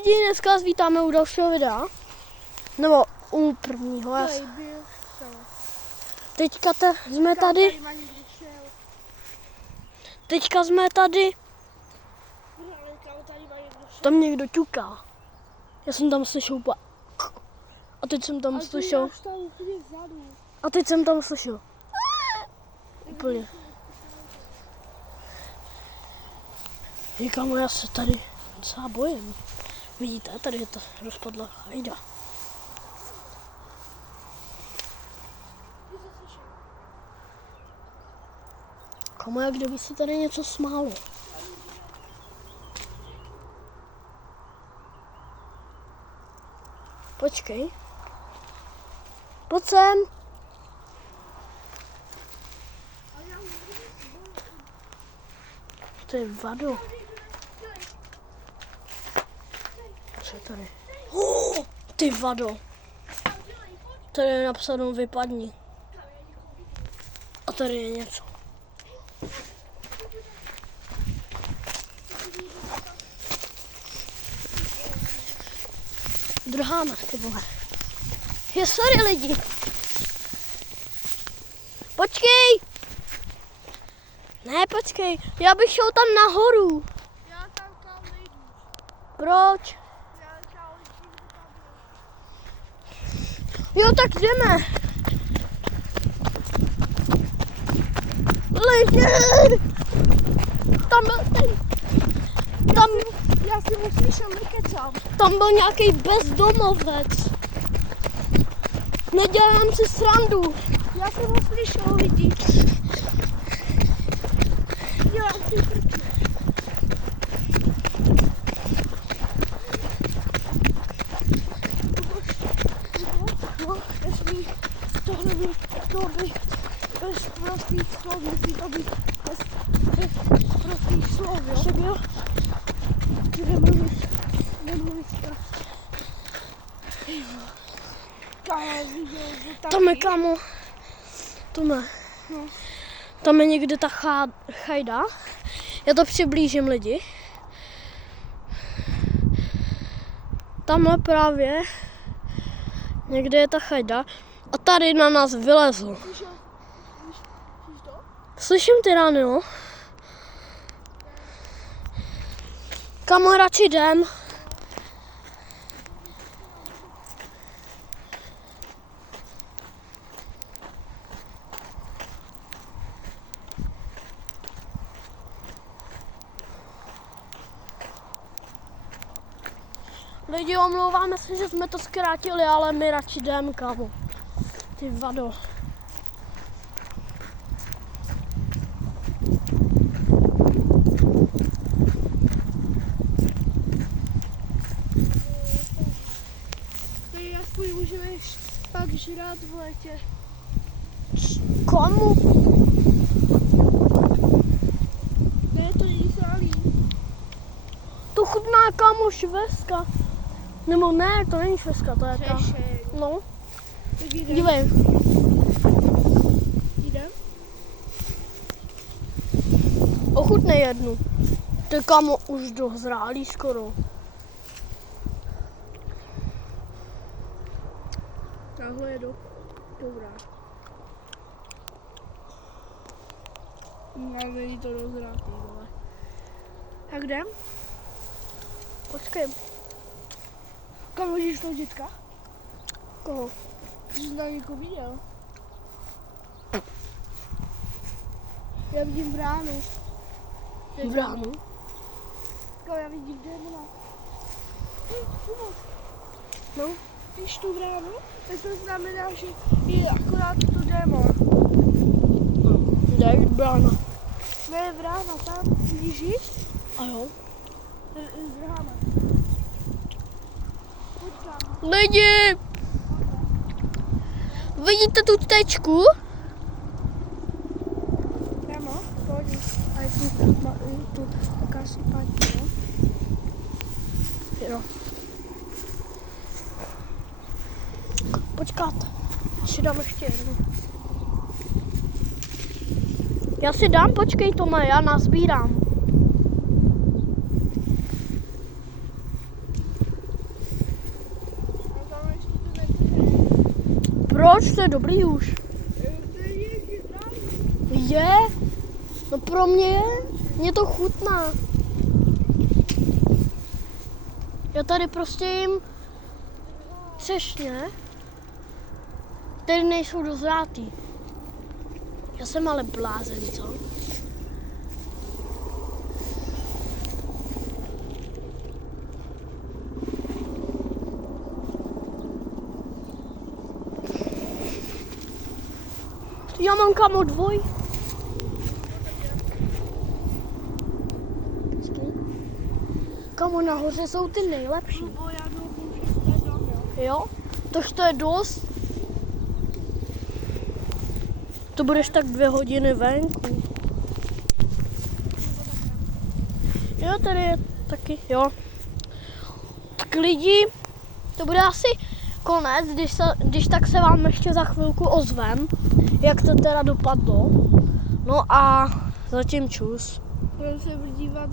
lidi, dneska vás vítáme u dalšího videa. Nebo u prvního. Teďka jsme tady. Teďka jsme tady. Tam někdo ťuká. Já jsem tam slyšel úplně. A teď jsem tam slyšel. A teď jsem tam slyšel. Úplně. Kámo, já se tady docela bojím. Vidíte, tady je ta rozpadlá hajda. Kámo, jak kdyby si tady něco smálo. Počkej. Pojď sem. To je vado. Co je tady? Ty vado. Tady je napsáno vypadni. A tady je něco. Drháme, ty vole. Je sorry lidi. Počkej. Ne, počkej. Já bych šel tam nahoru. Já tam kam nejdu. Proč? Jo, tak jdeme. Lidi. Tam byl ten. Tam. Já si uslyšel, nekecám. Tam byl nějaký bezdomovec. Nedělám si srandu. Já jsem ho slyšel, lidi. Já si prču. No, nesmí tohle být, to být bez prostých slov, musí to být bez prostých slov, jo? Tak jo. Nemluvit prostě. Tam je, kámo. Tome. No. Tam je někde ta chajda. Já to přiblížím lidi. Tamhle právě někde je ta chajda. A tady na nás vylezl. Slyšíš to? Slyším ty rány, no. Kamo, radši jdem. Lidi, omlouváme se, že jsme to zkrátili, ale my radši jdem, kámo. Ty vado. Tady aspoň můžeme pak žrát v létě. Komu? Ne, to není sálí. To chutná, kámo, švestka. Nebo ne, to není švestka, to je ta. No, Tak jdem. dívej. Jdem? Ochutnej jednu. Ty, kámo, už dozrálý skoro. Tahle je dobrá. Ne, není to dozrátý, vole. Tak jdem? Počkej. Kam vidíš toho dětka? Koho? Jsi na někoho viděl? Já vidím bránu. Bránu? Kam já vidím démona. No. Víš tu bránu? Tak to znamená, že je akorát tu démon. Kde je brána? Ne, brána tam, vidíš ji? A jo. Brána. Pojď tam. Lidi! Vidíte tu tečku? Dámo, pojď. A je tu jakási paní, jo? Jo. Počkat. Si dám ještě jednu. Já si dám, počkej Tome, já nazbírám. Proč? To je dobrý už. Je? No pro mě je. Mně to chutná. Já tady prostě jim třešně, které nejsou dozrátý. Já jsem ale blázen, co? Já mám kamo dvoj. Kamo nahoře jsou ty nejlepší. Jo? Tož to je dost. To budeš tak 2 hodiny venku. Jo, tady je taky, jo. Tak lidi, to bude asi konec, když tak se vám ještě za chvilku ozvem, jak to teda dopadlo. No a zatím čus. Budeme se podívat